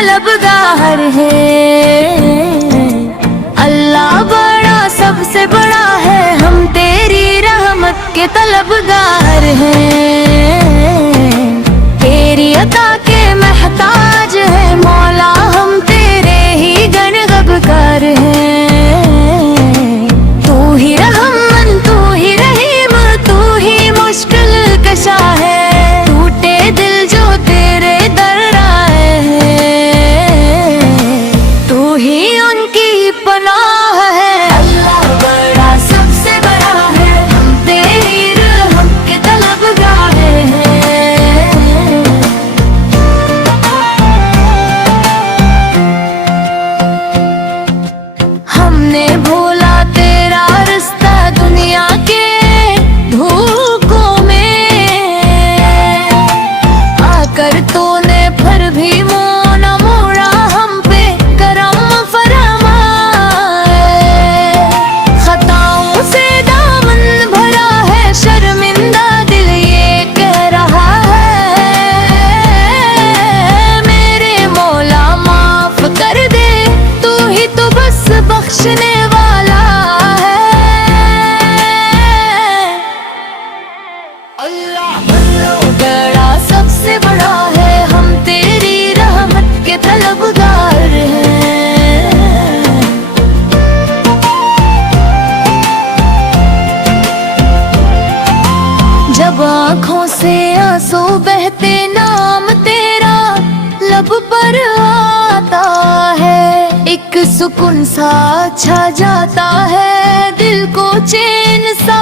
तलबगार है। अल्लाह बड़ा सबसे बड़ा है, हम तेरी रहमत के तलबगार हैं। तेरी अता के महताज है मौला, हम तेरे ही गनगबकार हैं। तू ही रहमन, तू ही रहीम, तू ही मुश्किल कशा है। टूटे दिल जो तेरे दर आए हैं, तू ही उनकी पनाह है। अल्लाह बड़ा सबसे बड़ा है, हम तेरी रहमत के तलबगार हैं। हमने भूला तेरा रास्ता दुनिया के धूकों में, आकर तूने फिर भी मुँह न मोड़ा, हम पे करम फरमाए। खताओं से दामन भरा है, शर्मिंदा दिल ये कह रहा है। मेरे मौला माफ कर दे, तू ही तो बस बख्शने वाला है। अल्लाह बड़ा सबसे बड़ा है, हम तेरी रहमत के तलबगार हैं। जब आँखों से आंसू बहते नाम तेरा लब पर आता है, एक सुकून सा छा जाता है, दिल को चैन सा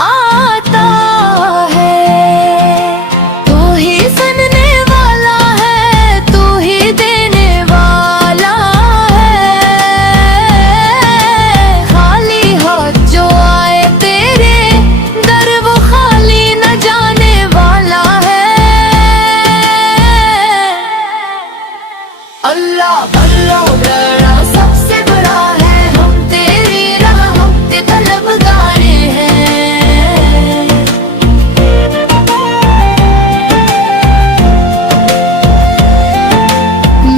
आता है। तू ही सनने वाला है, तू ही देने वाला है। खाली हाथ जो आए तेरे दर, वो खाली न जाने वाला है। अल्लाह अल्लाह बड़ा सबसे बड़ा है, हम तेरी रहमत के तलबगार हैं।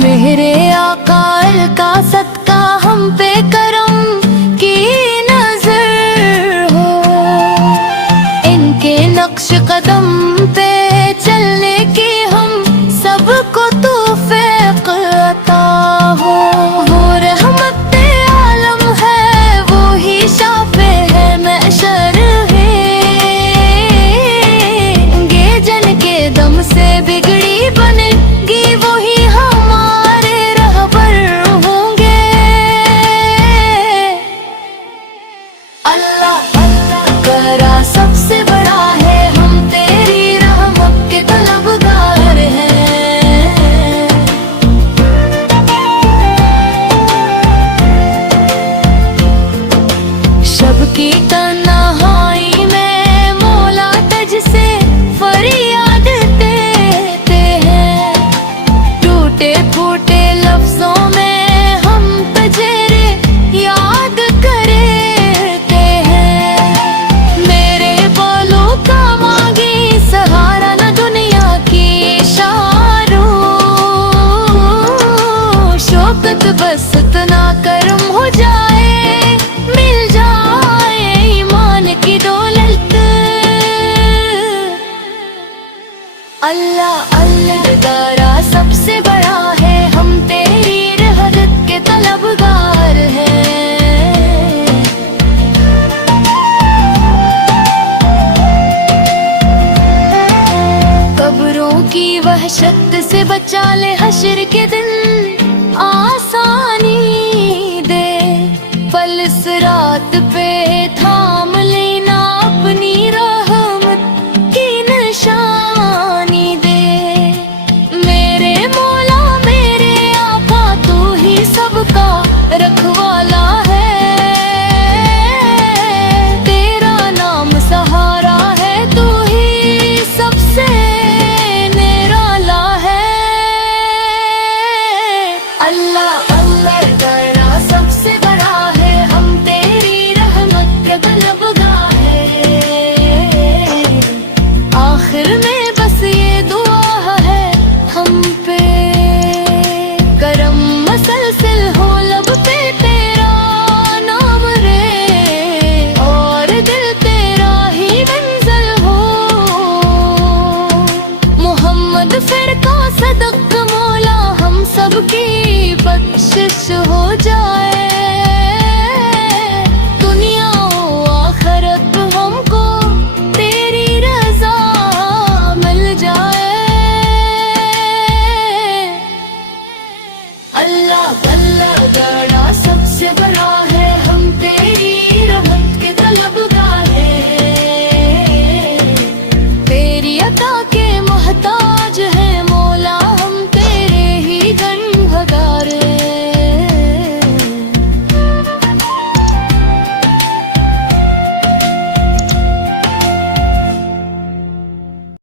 मेरे आकाल का सदका हम पे करम की नजर हो, इनके नक्श कदम पे चलने की हम सबको तौफीक अता हो। वो रहमत आलम है, वो ही शाफे है महशर है। गे जन के दम से बिगड़ी बनेगी, वो ही हमारे रहबर होंगे। अल्लाह अल्लाह बड़ा सबसे बड़ा है, हम तेरी रहमत के तलबगार हैं। शब की तन्हाई में मौला तुझसे फरियाद देते हैं, टूटे फूटे लफ्जों में हम तुझे याद करते हैं। मेरे बोलों का मांगी सहारा न दुनिया की इशारों, शौकत बस इतना करम हो जाए, मिल जाए ईमान की दौलत। अल्लाह अल्लाह तारा सबसे बड़ा है, हम तेरी रहमत के तलबगार हैं। कब्रों की वहशत से बचा ले हश्र के दिन,